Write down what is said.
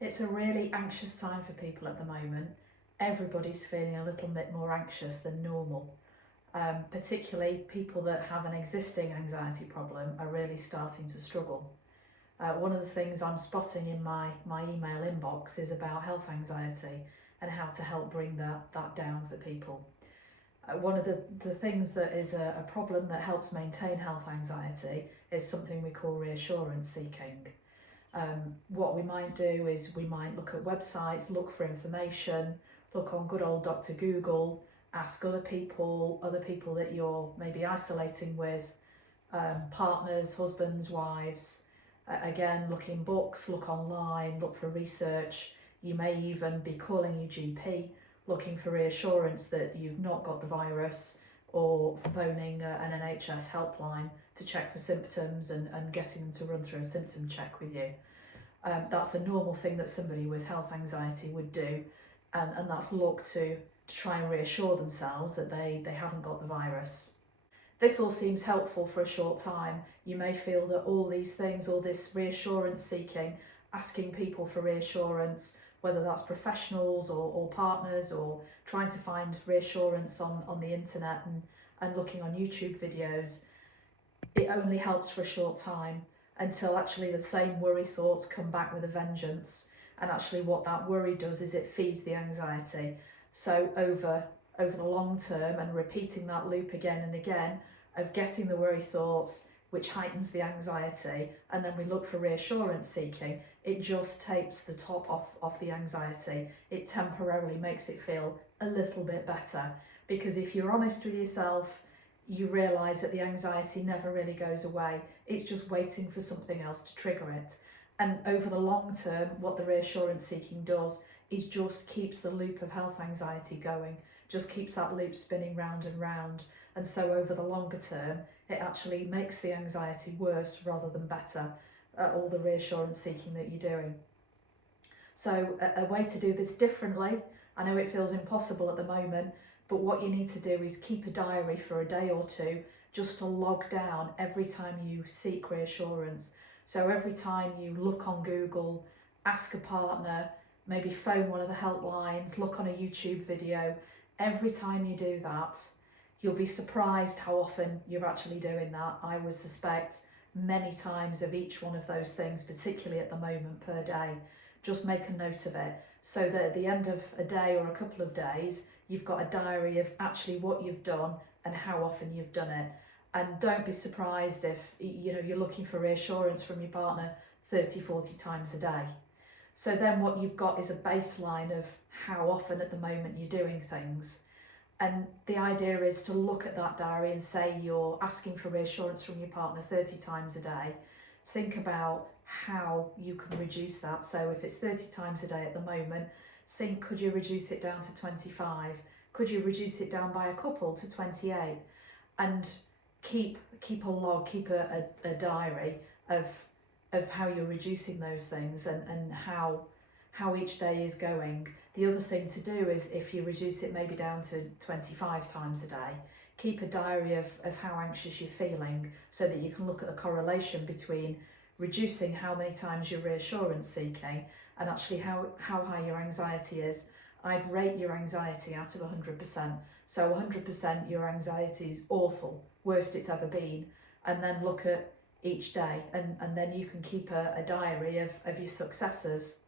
It's a really anxious time for people at the moment. Everybody's feeling a little bit more anxious than normal. Particularly people that have an existing anxiety problem are really starting to struggle. One of the things I'm spotting in my email inbox is about health anxiety and how to help bring that down for people. One of the things that is a problem that helps maintain health anxiety is something we call reassurance seeking. What we might do is we might look at websites, look for information, look on good old Dr. Google, ask other people that you're maybe isolating with, partners, husbands, wives. Again, look in books, look online, look for research. You may even be calling your GP, looking for reassurance that you've not got the virus, or phoning an NHS helpline to check for symptoms and getting them to run through a symptom check with you. That's a normal thing that somebody with health anxiety would do, and that's look to try and reassure themselves that they haven't got the virus. This all seems helpful for a short time. You may feel that all these things, all this reassurance seeking, asking people for reassurance, whether that's professionals or partners, or trying to find reassurance on the internet and looking on YouTube videos, it only helps for a short time until actually the same worry thoughts come back with a vengeance. And actually what that worry does is it feeds the anxiety. So over the long term, and repeating that loop again and again of getting the worry thoughts, which heightens the anxiety, and then we look for reassurance seeking, it just takes the top off the anxiety. It temporarily makes it feel a little bit better, because if you're honest with yourself, you realise that the anxiety never really goes away. It's just waiting for something else to trigger it. And over the long term, what the reassurance seeking does is just keeps the loop of health anxiety going, just keeps that loop spinning round and round. And so over the longer term, it actually makes the anxiety worse rather than better, all the reassurance seeking that you're doing. So a way to do this differently, I know it feels impossible at the moment, but what you need to do is keep a diary for a day or two, just to log down every time you seek reassurance. So every time you look on Google, ask a partner, maybe phone one of the helplines, look on a YouTube video, every time you do that, you'll be surprised how often you're actually doing that. I would suspect many times of each one of those things, particularly at the moment, per day. Just make a note of it so that at the end of a day or a couple of days, you've got a diary of actually what you've done and how often you've done it. And don't be surprised if you're looking for reassurance from your partner 30, 40 times a day. So then what you've got is a baseline of how often at the moment you're doing things. And the idea is to look at that diary and say you're asking for reassurance from your partner 30 times a day. Think about how you can reduce that. So if it's 30 times a day at the moment, think, could you reduce it down to 25? Could you reduce it down by a couple to 28? And keep a log, keep a diary of how you're reducing those things and how each day is going. The other thing to do is, if you reduce it maybe down to 25 times a day, keep a diary of how anxious you're feeling, so that you can look at the correlation between reducing how many times you're reassurance seeking and actually how high your anxiety is. I'd rate your anxiety out of 100%. So 100% your anxiety is awful, worst it's ever been, and then look at each day, and then you can keep a diary of your successes.